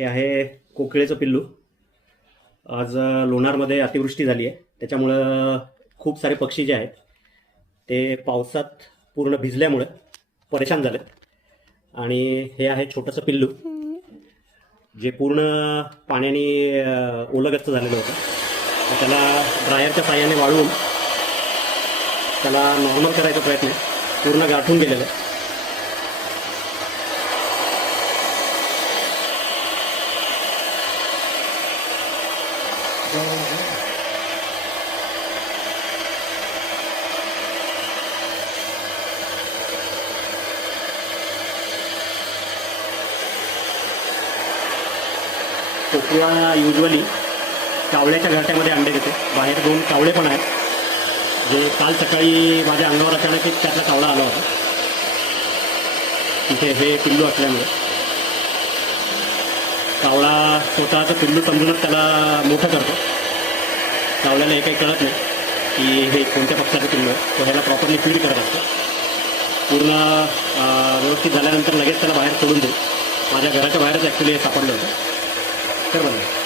हे आहे कोकिळेचं पिल्लू. आज लोणारमध्ये अतिवृष्टी झाली आहे, त्याच्यामुळं खूप सारे पक्षी जे आहेत ते पावसात पूर्ण भिजल्यामुळे परेशान झालेत. आणि हे आहे छोटंसं पिल्लू जे पूर्ण पाण्याने ओलगच्च झालेलं होतं. तर त्याला ड्रायरच्या साह्याने वाळवून त्याला नॉर्मल करायचा प्रयत्न आहे. पूर्ण गाठून गेलेलं आहे. कोकिळा युजली कावळ्याच्या घरट्यामध्ये अंडे देते. बाहेर 2 कावळे पण आहेत, जे काल सकाळी माझ्या अंगावर अचानक एक त्यातला कावळा आला होता. तिथे हे पिल्लू असल्यामुळे कावळा स्वतःचं पिल्लू समजूनच त्याला मोठं करतो. कावळ्याला हे काही कळत नाही की हे कोणत्या पक्षाचं पिल्लू आहे. तो ह्याला प्रॉपरली फीड करत असतो. पूर्ण व्यवस्थित झाल्यानंतर लगेच त्याला बाहेर सोडून देऊ. माझ्या घराच्या बाहेरच ॲक्च्युली हे सापडलं होतं. तर बघा.